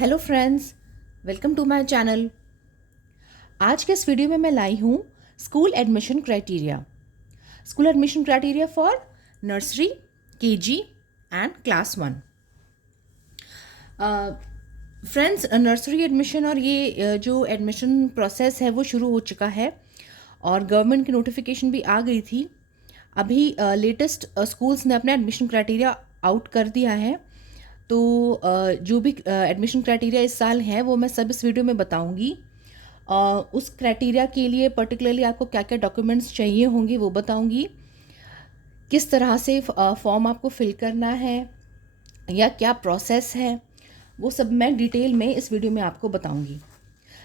Hello friends, welcome to my channel. आज के इस वीडियो में मैं लाई हूँ school admission criteria for nursery, KG and class 1। Friends, nursery admission और ये जो एडमिशन प्रोसेस है वो शुरू हो चुका है और गवर्नमेंट की नोटिफिकेशन भी आ गई थी। अभी लेटेस्ट स्कूल्स ने अपना एडमिशन क्राइटेरिया आउट कर दिया है। तो जो भी एडमिशन क्राइटेरिया इस साल हैं वो मैं सब इस वीडियो में बताऊंगी। उस क्राइटेरिया के लिए पर्टिकुलरली आपको क्या क्या डॉक्यूमेंट्स चाहिए होंगे वो बताऊंगी। किस तरह से फॉर्म आपको फिल करना है या क्या प्रोसेस है वो सब मैं डिटेल में इस वीडियो में आपको बताऊंगी।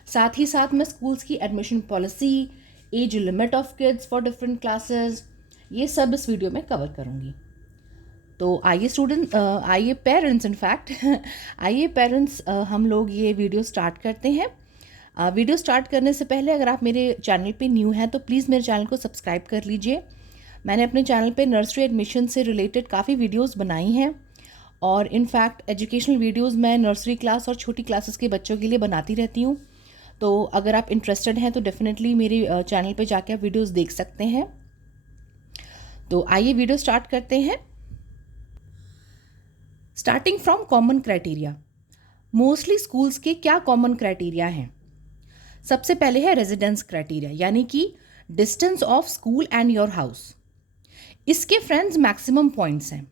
साथ ही साथ मैं स्कूल्स की admission policy, age limit of kids for different classes, ये सब इस वीडियो में कवर करूंगी। तो आइए पेरेंट्स, हम लोग ये वीडियो स्टार्ट करते हैं। वीडियो स्टार्ट करने से पहले अगर आप मेरे चैनल पे न्यू हैं तो प्लीज़ मेरे चैनल को सब्सक्राइब कर लीजिए। मैंने अपने चैनल पे नर्सरी एडमिशन से रिलेटेड काफ़ी वीडियोस बनाई हैं और इनफैक्ट एजुकेशनल वीडियोस मैं नर्सरी क्लास और छोटी क्लासेस के बच्चों के लिए बनाती रहती हूँ। तो अगर आप इंटरेस्टेड हैं तो डेफिनेटली मेरे चैनल पे जाके आप वीडियोज़ देख सकते हैं। तो आइए वीडियो स्टार्ट करते हैं। Starting from common criteria. Mostly schools के क्या कॉमन क्राइटेरिया हैं? सबसे पहले है रेजिडेंस क्राइटेरिया, यानी कि distance of school and your house. इसके फ्रेंड्स मैक्सिमम पॉइंट्स हैं।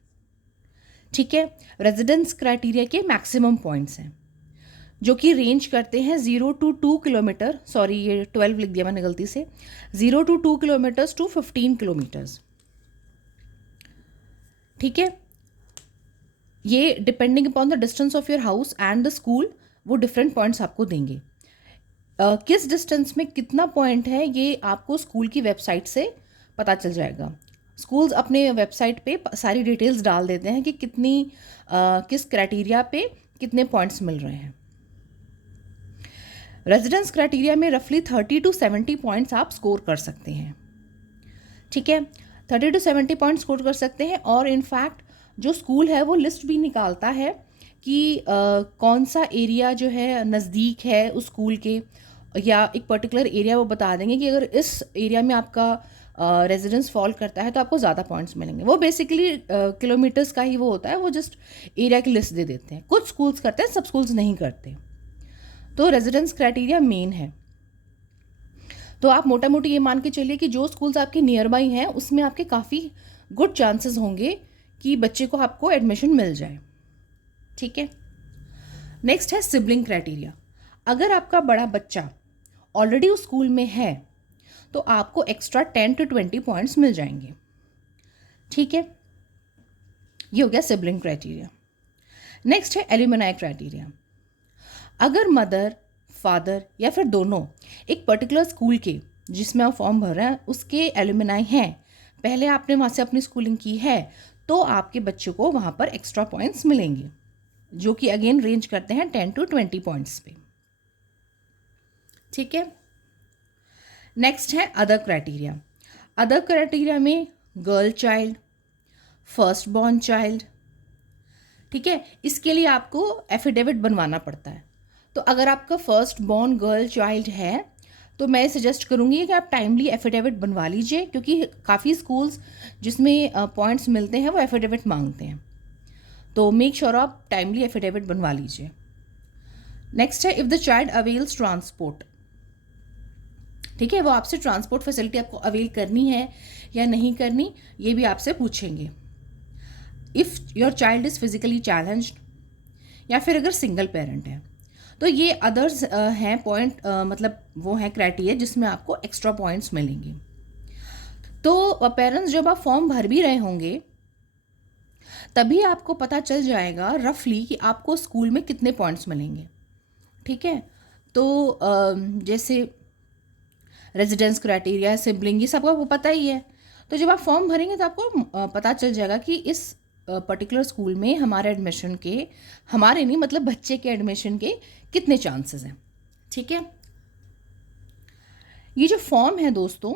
ठीक है, रेजिडेंस क्राइटेरिया के मैक्सिमम पॉइंट्स हैं जो कि रेंज करते हैं 0 to 2 किलोमीटर, सॉरी ये 12 लिख दिया मैंने गलती से, 0 to 2 किलोमीटर्स टू 15 किलोमीटर्स। ठीक है, ये depending upon the distance of your house and the school वो डिफरेंट पॉइंट्स आपको देंगे। किस डिस्टेंस में कितना पॉइंट है ये आपको स्कूल की वेबसाइट से पता चल जाएगा। स्कूल्स अपने वेबसाइट पे सारी डिटेल्स डाल देते हैं कि किस क्राइटेरिया पे कितने पॉइंट्स मिल रहे हैं। रेजिडेंस क्राइटेरिया में रफली 30 to 70 पॉइंट्स आप स्कोर कर सकते हैं। ठीक है, 30 to 70 पॉइंट स्कोर कर सकते हैं और इनफैक्ट जो स्कूल है वो लिस्ट भी निकालता है कि कौन सा एरिया जो है नज़दीक है उस स्कूल के, या एक पर्टिकुलर एरिया वो बता देंगे कि अगर इस एरिया में आपका रेजिडेंस फॉल करता है तो आपको ज़्यादा पॉइंट्स मिलेंगे। वो बेसिकली किलोमीटर्स का ही वो होता है, वो जस्ट एरिया की लिस्ट दे देते हैं। कुछ स्कूल्स करते हैं, सब स्कूल्स नहीं करते। तो रेजिडेंस क्राइटेरिया मेन है। तो आप मोटा मोटी ये मान के चलिए कि जो स्कूल्स आपके नियर बाई हैं उसमें आपके काफ़ी गुड चांसेस होंगे कि बच्चे को आपको एडमिशन मिल जाए। ठीक है, नेक्स्ट है सिबलिंग क्राइटेरिया। अगर आपका बड़ा बच्चा ऑलरेडी उस स्कूल में है तो आपको एक्स्ट्रा 10 to 20 पॉइंट्स मिल जाएंगे। ठीक है, ये हो गया सिबलिंग क्राइटेरिया। नेक्स्ट है एल्यूमनाई क्राइटेरिया। अगर मदर, फादर या फिर दोनों एक पर्टिकुलर स्कूल के जिसमें आप फॉर्म भर रहे हैं उसके एल्यूमनाई हैं, पहले आपने वहाँ से अपनी स्कूलिंग की है, तो आपके बच्चे को वहाँ पर एक्स्ट्रा पॉइंट्स मिलेंगे जो कि अगेन रेंज करते हैं 10 to 20 पॉइंट्स पे। ठीक है, नेक्स्ट है अदर क्राइटेरिया। अदर क्राइटेरिया में girl child, first born child. ठीक है, इसके लिए आपको एफिडेविट बनवाना पड़ता है। तो अगर आपका फर्स्ट बॉर्न गर्ल चाइल्ड है तो मैं सजेस्ट करूँगी कि आप टाइमली एफिडेविट बनवा लीजिए, क्योंकि काफ़ी स्कूल्स जिसमें पॉइंट्स मिलते हैं वो एफिडेविट मांगते हैं। तो मेक श्योर आप टाइमली एफिडेविट बनवा लीजिए। नेक्स्ट है if the child avails transport. ठीक है, वो आपसे ट्रांसपोर्ट फैसिलिटी आपको अवेल करनी है या नहीं करनी ये भी आपसे पूछेंगे। If your child is physically challenged, या फिर अगर सिंगल पेरेंट है, तो ये अदर्स हैं पॉइंट, मतलब वो हैं क्राइटेरिया जिसमें आपको एक्स्ट्रा पॉइंट्स मिलेंगे। तो पेरेंट्स जब आप फॉर्म भर भी रहे होंगे तभी आपको पता चल जाएगा रफली कि आपको स्कूल में कितने पॉइंट्स मिलेंगे। ठीक है, तो जैसे रेजिडेंस क्राइटेरिया, सिबलिंग, ये सबका आपको पता ही है। तो जब आप फॉर्म भरेंगे तो आपको पता चल जाएगा कि इस पर्टिकुलर स्कूल में हमारे एडमिशन के, हमारे नहीं मतलब बच्चे के एडमिशन के कितने चांसेस हैं। ठीक है, ये जो फॉर्म है दोस्तों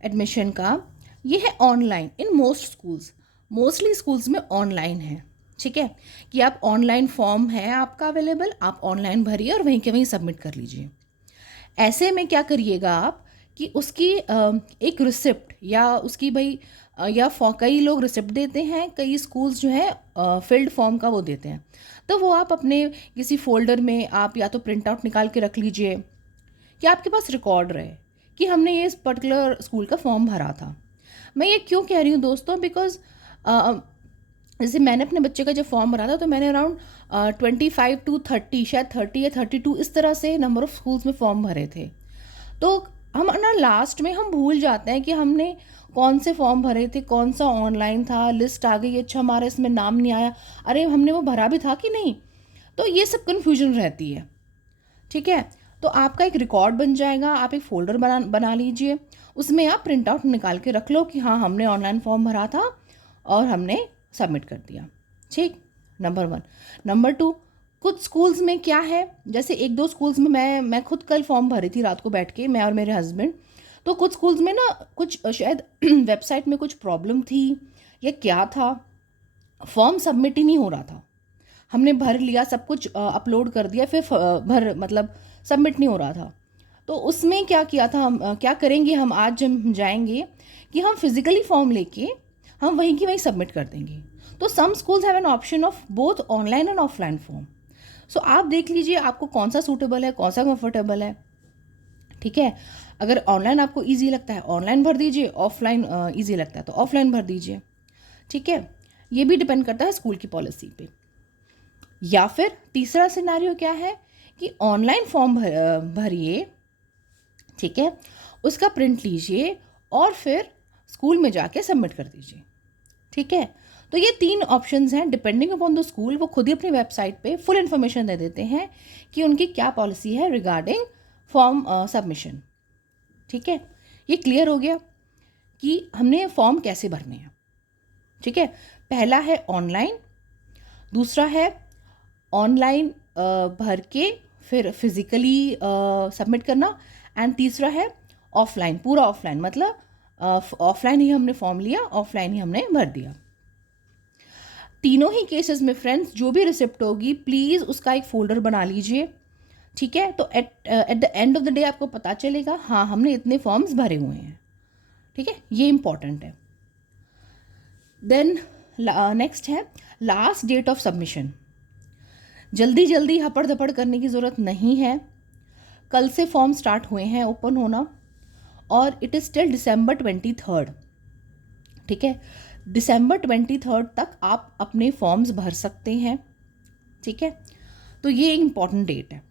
एडमिशन का, ये है online in most schools. Mostly schools में ऑनलाइन है। ठीक है, कि आप ऑनलाइन फॉर्म है आपका अवेलेबल, आप ऑनलाइन भरिए और वहीं के वहीं सबमिट कर लीजिए। ऐसे में क्या करिएगा आप कि उसकी एक रिसिप्ट या उसकी भाई या कई लोग रिसिप्ट देते हैं, कई स्कूल्स जो है फिल्ड फॉर्म का वो देते हैं, तो वो आप अपने किसी फोल्डर में आप या तो प्रिंट आउट निकाल के रख लीजिए कि आपके पास रिकॉर्ड रहे कि हमने ये इस पर्टिकुलर स्कूल का फॉर्म भरा था। मैं ये क्यों कह रही हूँ दोस्तों, बिकॉज जैसे मैंने अपने बच्चे का जब फॉर्म भरा था तो मैंने अराउंड 25 to 30, शायद 30 या 32 इस तरह से नंबर ऑफ़ स्कूल्स में फॉर्म भरे थे। तो हम ना लास्ट में हम भूल जाते हैं कि हमने कौन से फॉर्म भरे थे, कौन सा ऑनलाइन था, लिस्ट आ गई, अच्छा हमारा इसमें नाम नहीं आया, अरे हमने वो भरा भी था कि नहीं। तो ये सब कन्फ्यूजन रहती है। ठीक है, तो आपका एक रिकॉर्ड बन जाएगा, आप एक फ़ोल्डर बना लीजिए, उसमें आप प्रिंट आउट निकाल के रख लो कि हाँ हमने ऑनलाइन फॉर्म भरा था और हमने सबमिट कर दिया। ठीक, नंबर 1। नंबर 2, कुछ स्कूल्स में क्या है, जैसे 1-2 स्कूल्स में मैं खुद कल फॉर्म भरी थी रात को बैठ के, मैं और मेरे हस्बैंड। तो कुछ स्कूल्स में ना कुछ शायद वेबसाइट में कुछ प्रॉब्लम थी या क्या था, फॉर्म सबमिट ही नहीं हो रहा था। हमने भर लिया, सब कुछ अपलोड कर दिया, फिर मतलब सबमिट नहीं हो रहा था। तो उसमें क्या किया था हम, क्या करेंगे हम, आज हम जाएंगे कि हम फिज़िकली फॉर्म लेके हम वहीं की वहीं सबमिट कर देंगे। तो some schools have an option of both online and offline form. So आप देख लीजिए आपको कौन सा सूटेबल है, कौन सा कंफर्टेबल है। ठीक है, अगर ऑनलाइन आपको ईजी लगता है ऑनलाइन भर दीजिए, ऑफलाइन ईजी लगता है तो ऑफलाइन भर दीजिए। ठीक है, ये भी डिपेंड करता है स्कूल की पॉलिसी पे। या फिर तीसरा सिनेरियो क्या है कि ऑनलाइन फॉर्म भरिए, ठीक है, उसका प्रिंट लीजिए और फिर स्कूल में जाके सबमिट कर दीजिए। ठीक है, तो ये 3 ऑप्शंस हैं, डिपेंडिंग अपॉन द स्कूल। वो खुद ही अपनी वेबसाइट पे फुल इन्फॉर्मेशन दे देते हैं कि उनकी क्या पॉलिसी है रिगार्डिंग फॉर्म सबमिशन। ठीक है, ये क्लियर हो गया कि हमने फॉर्म कैसे भरने हैं। ठीक है, पहला है ऑनलाइन, दूसरा है ऑनलाइन भर के फिर फिज़िकली सबमिट करना, एंड तीसरा है ऑफलाइन, पूरा ऑफलाइन, मतलब ऑफलाइन ही हमने फॉर्म लिया, ऑफलाइन ही हमने भर दिया। तीनों ही केसेस में फ्रेंड्स जो भी रिसिप्ट होगी प्लीज़ उसका एक फ़ोल्डर बना लीजिए। ठीक है, तो at the end of the day आपको पता चलेगा हाँ हमने इतने फॉर्म्स भरे हुए हैं। ठीक है, ये इंपॉर्टेंट है। देन नेक्स्ट है लास्ट डेट ऑफ सबमिशन। जल्दी जल्दी हपड़ धपड़ करने की ज़रूरत नहीं है। कल से फॉर्म स्टार्ट हुए हैं ओपन होना और it is till December 23rd। ठीक है, December 23rd तक आप अपने फॉर्म्स भर सकते हैं। ठीक है, तो ये इम्पॉर्टेंट डेट है।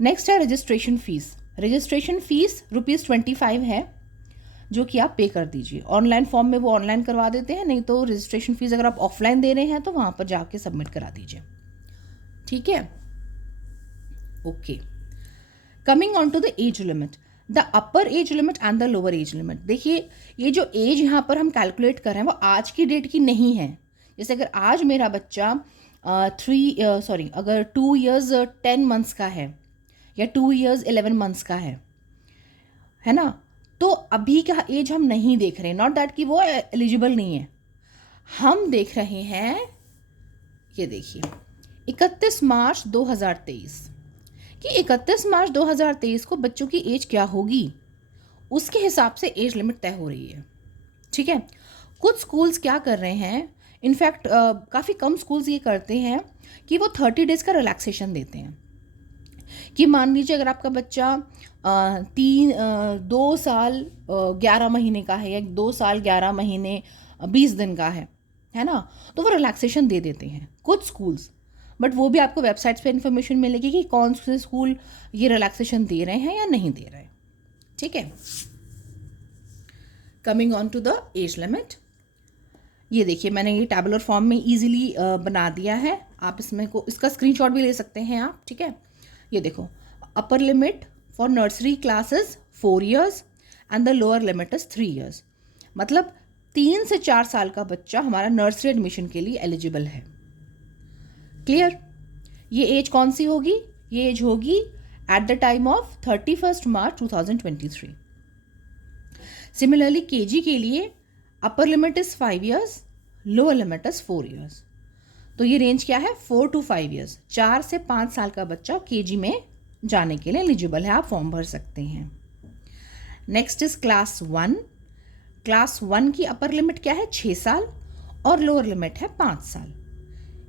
नेक्स्ट है रजिस्ट्रेशन फ़ीस। रजिस्ट्रेशन फ़ीस ₹25 है जो कि आप पे कर दीजिए। ऑनलाइन फॉर्म में वो ऑनलाइन करवा देते हैं, नहीं तो रजिस्ट्रेशन फ़ीस अगर आप ऑफलाइन दे रहे हैं तो वहाँ पर जाके सबमिट करा दीजिए। ठीक है, okay. Coming on to the age limit, the upper age limit and the lower age limit. देखिए ये जो एज यहाँ पर हम कैलकुलेट कर रहे हैं वो आज की डेट की नहीं है। जैसे अगर आज मेरा बच्चा अगर 2 years 10 months का है या 2 years 11 months का है ना, तो अभी का एज हम नहीं देख रहे, नॉट दैट कि वो एलिजिबल नहीं है। हम देख रहे हैं, ये देखिए 31 मार्च 2023 कि 31 मार्च 2023 को बच्चों की एज क्या होगी, उसके हिसाब से एज लिमिट तय हो रही है। ठीक है, कुछ स्कूल्स क्या कर रहे हैं, इनफैक्ट काफ़ी कम स्कूल्स ये करते हैं कि वो 30 days का रिलैक्सेशन देते हैं कि मान लीजिए अगर आपका बच्चा 2 साल 11 महीने का है या 2 साल 11 महीने 20 दिन का है ना, तो वो रिलैक्सेशन दे देते हैं कुछ स्कूल्स। बट वो भी आपको वेबसाइट्स पे इन्फॉर्मेशन मिलेगी कि कौन से स्कूल ये रिलैक्सेशन दे रहे हैं या नहीं दे रहे। ठीक है, coming on to the age limit, ये देखिए मैंने ये टैबुलर फॉर्म में इजीली बना दिया है, आप इसका स्क्रीनशॉट भी ले सकते हैं आप। ठीक है, ये देखो upper limit for nursery classes 4 years and the lower limit is 3 years। मतलब 3 से 4 साल का बच्चा हमारा नर्सरी एडमिशन के लिए एलिजिबल है। क्लियर, ये एज कौन सी होगी, ये एज होगी at the time of 31 March 2023। Similarly KG के लिए upper limit is 5 years, lower limit is 4 years। तो ये रेंज क्या है, 4 to 5 ईयर्स, 4 से 5 साल का बच्चा केजी में जाने के लिए एलिजिबल है, आप फॉर्म भर सकते हैं। Next is class 1। क्लास 1 की अपर लिमिट क्या है, 6 साल और लोअर लिमिट है 5 साल।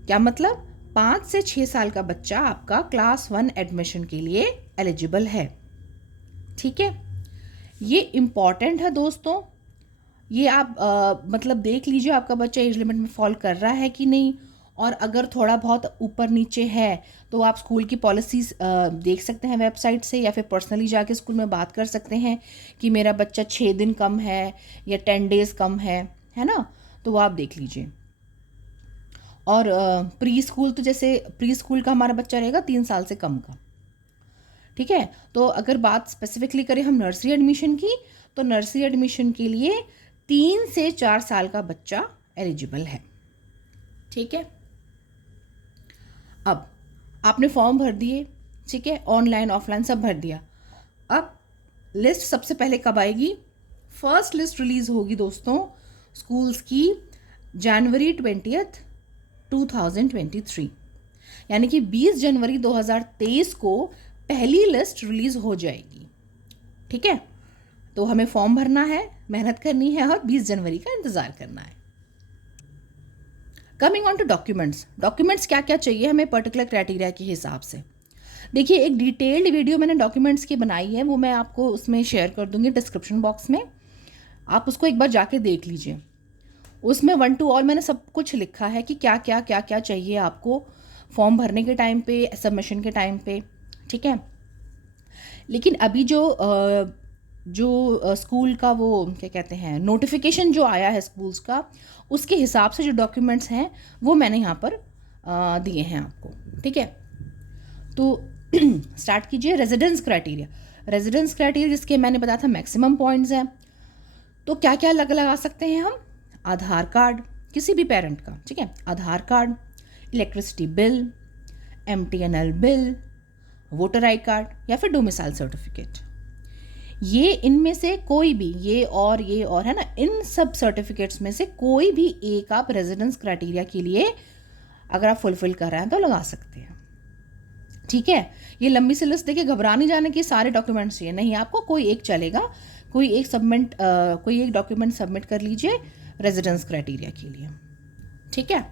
क्या मतलब, 5 से 6 साल का बच्चा आपका क्लास 1 एडमिशन के लिए एलिजिबल है। ठीक है, ये इम्पॉर्टेंट है दोस्तों, ये आप मतलब देख लीजिए आपका बच्चा एज लिमिट में फॉल कर रहा है कि नहीं, और अगर थोड़ा बहुत ऊपर नीचे है तो आप स्कूल की पॉलिसीज़ देख सकते हैं वेबसाइट से, या फिर पर्सनली जाके स्कूल में बात कर सकते हैं कि मेरा बच्चा 6 दिन कम है या 10 डेज़ कम है ना, तो वो आप देख लीजिए। और प्री स्कूल, तो जैसे प्री स्कूल का हमारा बच्चा रहेगा 3 साल से कम का। ठीक है, तो अगर बात स्पेसिफिकली करें हम नर्सरी एडमिशन की, तो नर्सरी एडमिशन के लिए 3 से 4 साल का बच्चा एलिजिबल है। ठीक है, अब आपने फॉर्म भर दिए, ठीक है, ऑनलाइन ऑफलाइन सब भर दिया। अब लिस्ट सबसे पहले कब आएगी, फर्स्ट लिस्ट रिलीज होगी दोस्तों स्कूल्स की जनवरी 20, 2023, यानी कि 20 जनवरी 2023 को पहली लिस्ट रिलीज हो जाएगी। ठीक है, तो हमें फॉर्म भरना है, मेहनत करनी है और 20 जनवरी का इंतज़ार करना है। Coming on to documents, documents क्या क्या चाहिए हमें पर्टिकुलर क्राइटेरिया के हिसाब से। देखिए, एक डिटेल्ड वीडियो मैंने डॉक्यूमेंट्स की बनाई है, वो मैं आपको उसमें शेयर कर दूंगी डिस्क्रिप्शन बॉक्स में, आप उसको एक बार जाके देख लीजिए। उसमें 1 to all मैंने सब कुछ लिखा है कि क्या क्या क्या क्या चाहिए आपको फॉर्म भरने के टाइम पे, सबमिशन के टाइम पे। ठीक है, लेकिन अभी जो स्कूल का वो क्या कहते हैं नोटिफिकेशन जो आया है स्कूल्स का, उसके हिसाब से जो डॉक्यूमेंट्स हैं वो मैंने यहाँ पर दिए हैं आपको। ठीक है, तो स्टार्ट कीजिए। रेजिडेंस क्राइटेरिया, रेजिडेंस क्राइटेरिया जिसके मैंने बताया था मैक्सिमम पॉइंट्स हैं, तो क्या क्या लगा सकते हैं हम, आधार कार्ड किसी भी पेरेंट का, ठीक है, Aadhaar card, electricity bill, MTNL bill, voter I card या फिर डोमिसाइल सर्टिफिकेट। ये इनमें से कोई भी, ये और है ना, इन सब सर्टिफिकेट्स में से कोई भी एक आप रेजिडेंस क्राइटेरिया के लिए अगर आप फुलफिल कर रहे हैं तो लगा सकते हैं। ठीक है, ये लंबी सी लिस्ट देखिए, घबरा नहीं जाने की सारे डॉक्यूमेंट्स चाहिए, नहीं, आपको कोई एक चलेगा, कोई एक डॉक्यूमेंट सबमिट कर लीजिए रेजिडेंस क्राइटेरिया के लिए। ठीक है,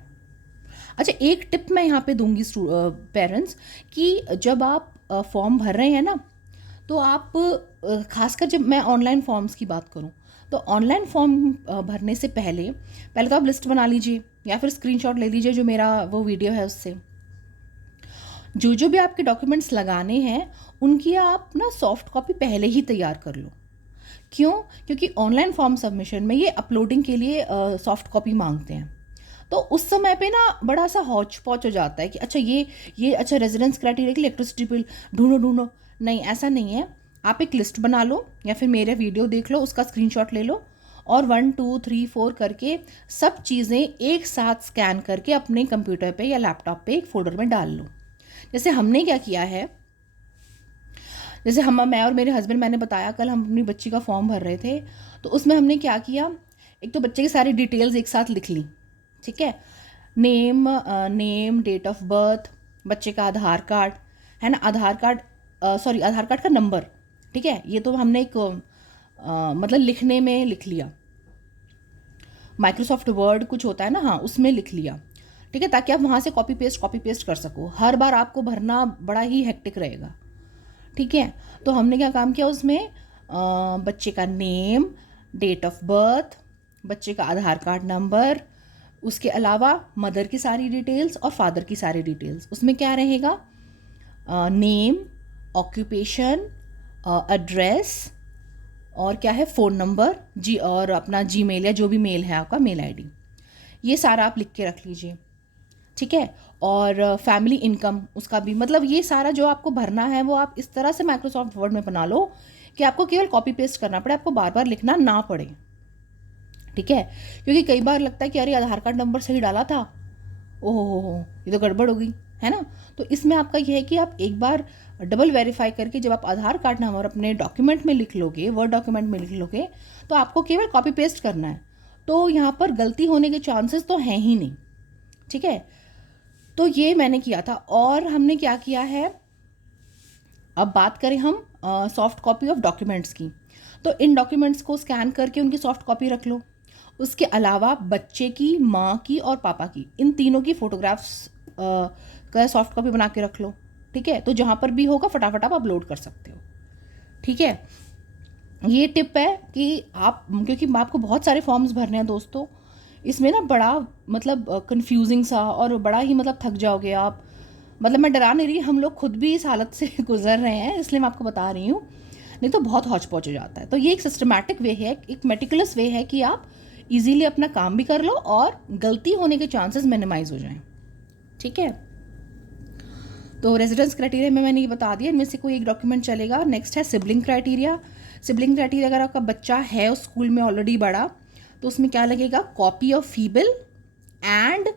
अच्छा, एक टिप मैं यहाँ पे दूंगी पेरेंट्स कि जब आप फॉर्म भर रहे हैं ना, तो आप खासकर जब मैं ऑनलाइन फॉर्म्स की बात करूँ, तो ऑनलाइन फॉर्म भरने से पहले तो आप लिस्ट बना लीजिए या फिर स्क्रीनशॉट ले लीजिए जो मेरा वो वीडियो है उससे। जो भी आपके डॉक्यूमेंट्स लगाने हैं उनकी आप ना सॉफ्ट कॉपी पहले ही तैयार कर लो। क्यों? क्योंकि ऑनलाइन फॉर्म सबमिशन में ये अपलोडिंग के लिए सॉफ्ट कॉपी मांगते हैं, तो उस समय पे ना बड़ा सा हौच पौच हो जाता है कि अच्छा ये अच्छा रेजिडेंस क्राइटेरिया की इलेक्ट्रिसिटी बिल ढूंढो। नहीं, ऐसा नहीं है, आप एक लिस्ट बना लो या फिर मेरे वीडियो देख लो, उसका स्क्रीनशॉट ले लो और 1 2 3 4 करके सब चीज़ें एक साथ स्कैन करके अपने कंप्यूटर पे या लैपटॉप पे एक फोल्डर में डाल लो। जैसे हमने क्या किया है, जैसे मैं और मेरे हस्बैंड, मैंने बताया कल हम अपनी बच्ची का फॉर्म भर रहे थे, तो उसमें हमने क्या किया, एक तो बच्चे की सारी डिटेल्स एक साथ लिख ली। ठीक है, नेम, डेट ऑफ बर्थ, बच्चे का आधार कार्ड है ना, आधार कार्ड का नंबर। ठीक है, ये तो हमने एक मतलब लिखने में लिख लिया, माइक्रोसॉफ्ट वर्ड कुछ होता है ना, हाँ, उसमें लिख लिया। ठीक है, ताकि आप वहाँ से कॉपी पेस्ट कर सको, हर बार आपको भरना बड़ा ही हेक्टिक रहेगा। ठीक है, तो हमने क्या काम किया उसमें, बच्चे का नेम, डेट ऑफ बर्थ, बच्चे का आधार कार्ड नंबर, उसके अलावा मदर की सारी डिटेल्स और फादर की सारी डिटेल्स। उसमें क्या रहेगा, नेम, ऑक्यूपेशन, एड्रेस और क्या है, फ़ोन नंबर जी, और अपना जीमेल या जो भी मेल है आपका, मेल आईडी, ये सारा आप लिख के रख लीजिए। ठीक है, और फैमिली इनकम उसका भी, मतलब ये सारा जो आपको भरना है वो आप इस तरह से माइक्रोसॉफ्ट वर्ड में बना लो कि आपको केवल कॉपी पेस्ट करना पड़े, आपको बार बार लिखना ना पड़े। ठीक है, क्योंकि कई बार लगता है कि अरे आधार कार्ड नंबर सही डाला था, ओहो ये तो गड़बड़ हो गई है ना। तो इसमें आपका यह है कि आप एक बार डबल वेरीफाई करके जब आप आधार कार्ड नंबर अपने डॉक्यूमेंट में लिख लोगे, वर्ड डॉक्यूमेंट में लिख लोगे, तो आपको केवल कॉपी पेस्ट करना है, तो यहाँ पर गलती होने के चांसेस तो हैं ही नहीं। ठीक है, तो ये मैंने किया था। और हमने क्या किया है, अब बात करें हम सॉफ्ट कॉपी ऑफ डॉक्यूमेंट्स की, तो इन डॉक्यूमेंट्स को स्कैन करके उनकी सॉफ्ट कॉपी रख लो। उसके अलावा बच्चे की, माँ की और पापा की, इन तीनों की फ़ोटोग्राफ्स का सॉफ्ट कॉपी बना के रख लो। ठीक है, तो जहाँ पर भी होगा फटाफट आप अपलोड कर सकते हो। ठीक है, ये टिप है कि आप, क्योंकि आपको बहुत सारे फॉर्म्स भरने हैं दोस्तों, इसमें ना बड़ा मतलब कंफ्यूजिंग सा और बड़ा ही मतलब थक जाओगे आप। मतलब मैं डरा नहीं रही, हम लोग खुद भी इस हालत से गुजर रहे हैं, इसलिए मैं आपको बता रही हूँ, नहीं तो बहुत हौच पौच हो जाता है। तो ये एक सिस्टमैटिक वे है, एक मेटिकुलस वे है कि आप इजीली अपना काम भी कर लो और गलती होने के चांसेस मिनिमाइज हो जाएं। ठीक है, तो रेजिडेंस क्राइटेरिया में मैंने ये बता दिया, इनमें से कोई एक डॉक्यूमेंट चलेगा। नेक्स्ट है सिबलिंग क्राइटेरिया। सिबलिंग क्राइटेरिया, अगर आपका बच्चा है उस स्कूल में ऑलरेडी बड़ा, तो उसमें क्या लगेगा, copy of fee bill and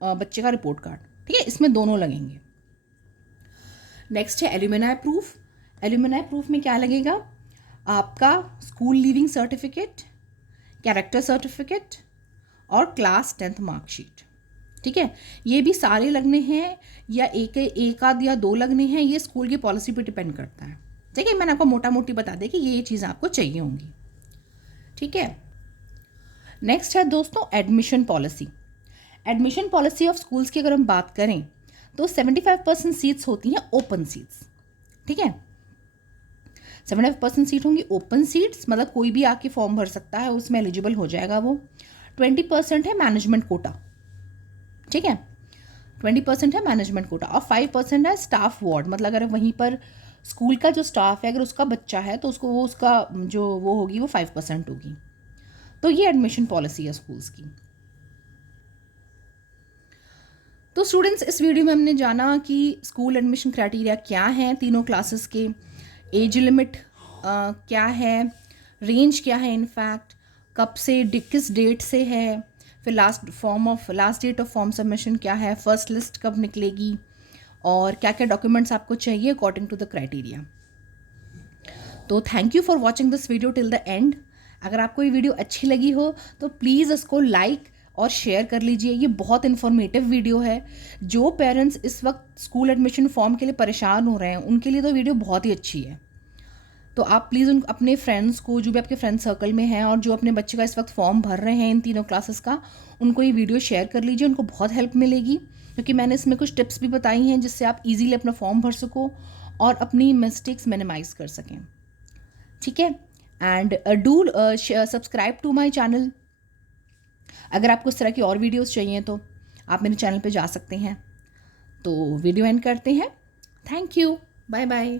बच्चे का रिपोर्ट कार्ड। ठीक है, इसमें दोनों लगेंगे। नेक्स्ट है एल्यूमिनाई प्रूफ। एल्यूमिनाई प्रूफ में क्या लगेगा, आपका school leaving certificate, character certificate और क्लास 10th मार्कशीट। ठीक है, ये भी सारे लगने हैं या एक आध या दो लगने हैं, ये स्कूल की पॉलिसी पे डिपेंड करता है। ठीक है, मैंने आपको मोटा मोटी बता दी कि ये चीज़ें आपको चाहिए होंगी। ठीक है, नेक्स्ट है दोस्तों admission policy. Admission policy of schools की अगर हम बात करें तो 75% सीट्स होती हैं ओपन सीट्स। ठीक है, 75% सीट होंगी ओपन सीट्स, मतलब कोई भी आके फॉर्म भर सकता है, उसमें एलिजिबल हो जाएगा वो। 20% है मैनेजमेंट कोटा। ठीक है, 20% है मैनेजमेंट कोटा और 5% है स्टाफ वार्ड, मतलब अगर वहीं पर स्कूल का जो स्टाफ है अगर उसका बच्चा है तो उसको वो उसका जो वो होगी वो 5% होगी। तो ये एडमिशन पॉलिसी है स्कूल्स की। तो स्टूडेंट्स, इस वीडियो में हमने जाना कि स्कूल एडमिशन क्राइटेरिया क्या है तीनों क्लासेस के, एज लिमिट क्या है, रेंज क्या है, इनफैक्ट कब से किस डेट से है, फिर last date of form submission क्या है, फर्स्ट लिस्ट कब निकलेगी और क्या क्या डॉक्यूमेंट्स आपको चाहिए अकॉर्डिंग टू द क्राइटेरिया। तो thank you for watching this video till the end. अगर आपको ये वीडियो अच्छी लगी हो तो प्लीज़ इसको लाइक और शेयर कर लीजिए, ये बहुत इन्फॉर्मेटिव वीडियो है। जो पेरेंट्स इस वक्त स्कूल एडमिशन फॉर्म के लिए परेशान हो रहे हैं उनके लिए तो वीडियो बहुत ही अच्छी है। तो आप प्लीज़ उन अपने फ्रेंड्स को, जो भी आपके फ्रेंड सर्कल में हैं और जो अपने बच्चे का इस वक्त फॉर्म भर रहे हैं इन तीनों क्लासेस का, उनको ये वीडियो शेयर कर लीजिए, उनको बहुत हेल्प मिलेगी, क्योंकि मैंने इसमें कुछ टिप्स भी बताई हैं जिससे आप इजीली अपना फॉर्म भर सको और अपनी मिस्टेक्स मिनिमाइज कर सकें। ठीक है, and do subscribe to my channel. अगर आपको इस तरह की और वीडियोस चाहिए तो आप मेरे चैनल पे जा सकते हैं। तो वीडियो एंड करते हैं। Thank you, bye bye.